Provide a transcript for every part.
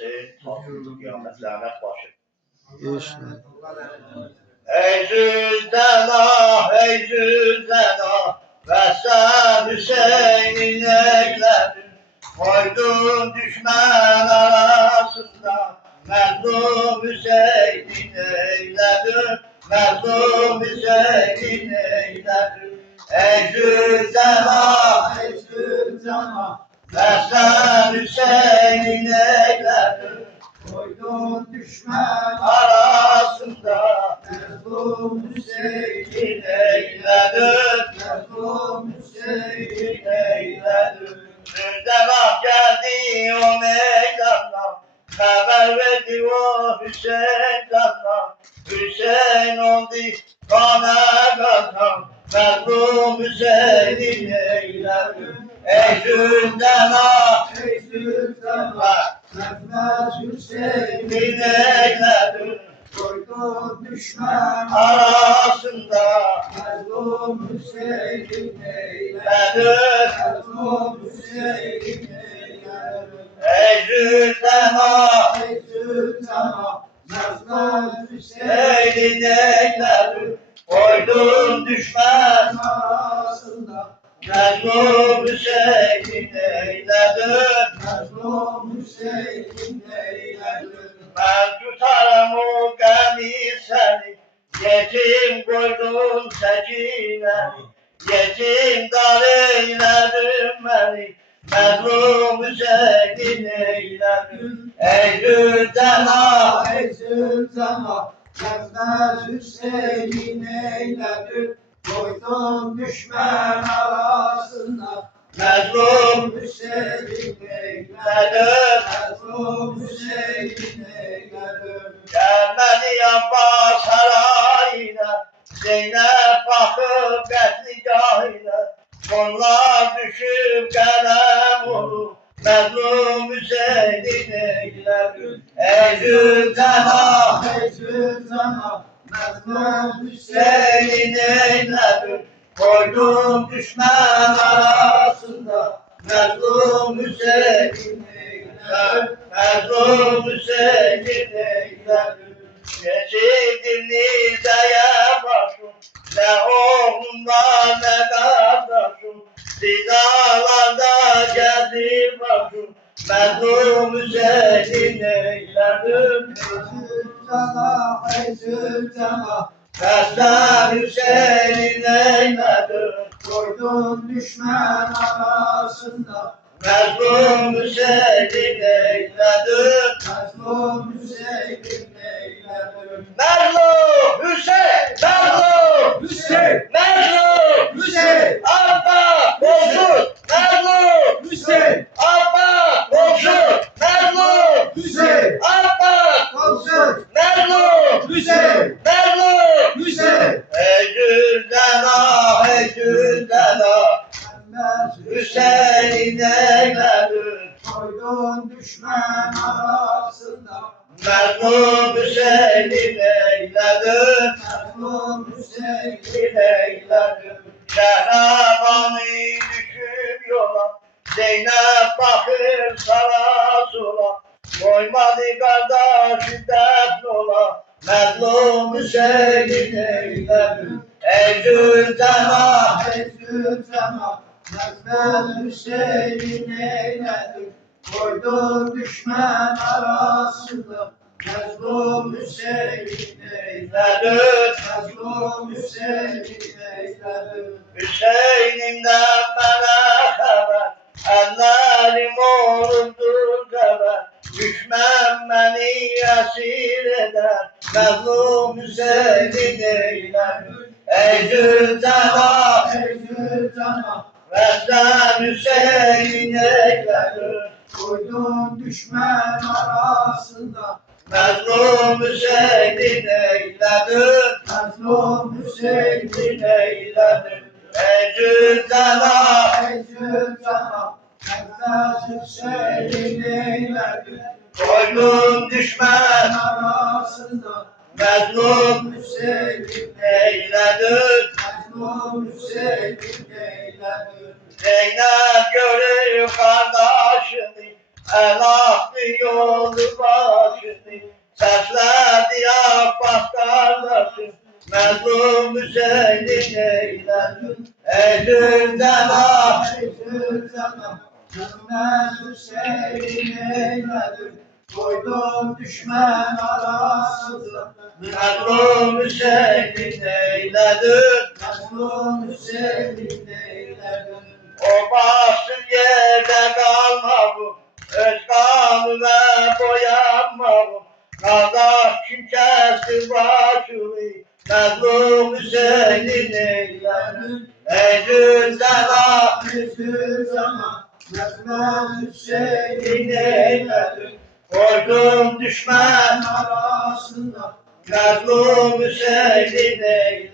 Hüseyin tatlı kıyametlerine başı. İnşallah. Ey Zülzela, ey Zülzela, ve sen Hüseyin'in eyledin. Koydun düşman arasında, Mezlum Hüseyin'in eyledin. Mezlum Hüseyin'in eyledin. Ey Zülzela, ey Zülzela, ve sen Hüseyin'in eyledin. Koydun düşman arasında, Mezlum Hüseyin'in eyledin. Mezlum Hüseyin'in eyledin. Zülzela geldi o meydana, haber verdi o Hüseyin canına. Hüseyin oldu kana katan, Mezlum Hüseyin'in eyledin. Ey Zülzela, ey Zülzela, Mezlum Hüseyin'in eyledin. Koydun düşman arasında, Mezlum Hüseyin'in eyledin. Mezlum Hüseyin'in eyledin. Ey Zülzela, ey Zülzela, Mezlum Hüseyin'in eyledin. Koydun düşman arasında, Mezlum Hüseyin'in eyledin. Mezlum Hüseyin'in eyledin. Ben tutarım o gemi seni, yetim koydun sekineni. Yetim dar eyledin beni, Mezlum Hüseyin'in eyledin. Ey Zülzela, ey Zülzela, Mezlum Hüseyin'in eyledin. Koydun düşman arasında, Mezlum Hüseyin'in eyledin. Mezlum Hüseyin'in eyledin. Gelmedi Abbas sarayına, Zeynep bakıp betligahına. Onlar düşüp kalem olur, Mezlum Hüseyin'in eyledin. Ey Zülzela, ey Zülzela, Mezlum Hüseyin'in eyledin. Koydun düşman arasında, Mezlum Hüseyin'in eyledin. Mezlum Hüseyin'in eyledin. Geçirdim Nice'ye başım, ne oğlum var ne kardeşim. Dinalarda gezdim başım, Mezlum Hüseyin'in eyledin. Zülzela, ey Zülzela, Mezlum Hüseyin'in eyledin. Koydun düşman arasında, Mezlum Hüseyin'in eyledin. Mezlum Hüseyin'in eyledin. Mezlum Hüseyin, Mezlum Hüseyin, Mezlum Hüseyin, Abba olsun, Mezlum Hüseyin, Abba olsun, Mezlum Hüseyin, Abba olsun, Mezlum Hüseyin, Mezlum Hüseyin. Ey Zülzela, ey Zülzela, Hüseyin'in eyledin. Koydun düşman arasında, Mezlum Hüseyin'in eyledin. Mezlum Hüseyin'in eyledin. Şehrabanı düşüp yola, Zeynep bakır sağa sola. Koymadı kardeşi dert ola, Mezlum Hüseyin'in eyledin. Ey Zülzela, ey Zülzela, Mezlum Hüseyin'in eyledin. Koydun düşman arasında, Mezlum Hüseyin'in eyledin. Mezlum Hüseyin'in eyledin. Hüseyin'imden bana haber, ellerim olundur geber. Düşman beni esir eder, Mezlum Hüseyin'in eyledin. Ey Zülzela, ey Zülzela, Mezlum Hüseyin'in eyledin. Koydun düşman arasında, Mezlum Hüseyin'in eyledin. Mezlum Hüseyin'in eyledin. Ey Zülzela, ey Zülzela, Mezlum Hüseyin'in eyledin. Koydun düşman arasında, Mezlum Hüseyin'in eyledin. Mezlum Hüseyin'in eyledin. Zeynep görür kardeşini, el attı yolu başını, seslendi Abbas kardeşim, Məzlum Hüseynin eyledin, ey Zülcelal, ey Zülcelal, Məhməd Hüseyin eyledin, koydun düşmən arasında, Məzlum Hüseyin eyledin, Məzlum Hüseyin eyledin. O başsız yerde kalmam, öz kanına boyanmam. Kardeş kim kesti başını, Məzlum Hüseyin eyledin. Ey Zülcelal, ey Zülcelal, Məzlum Hüseyin eyledin. Koydum düşman arasında, Məzlum Hüseyin eyledin.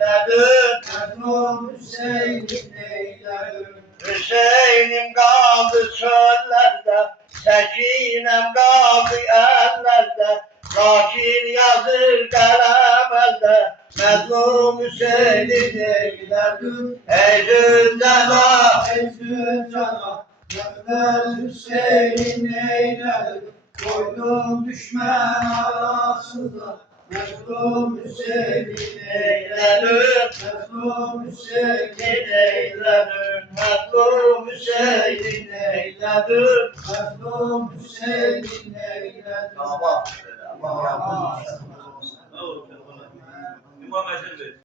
Məzlum Hüseyin eyledin. Hüseyin'im kaldı çöllerde, Sekine'm kaldı ellerde, Zakir yazır kalem elde, Məzlum Hüseyin'in eyledin. Ey Zülcelal, ey Zülcelal, Məhməd Hüseyin eyledin. Koydum düşman arasında, Məzlum Hüseyin eyledin. Məzlum Hüseyin eyledin. Məzlum Hüseyin eyledin. Məzlum Hüseyin eyledin. Tamam. İmam Ecel Bey.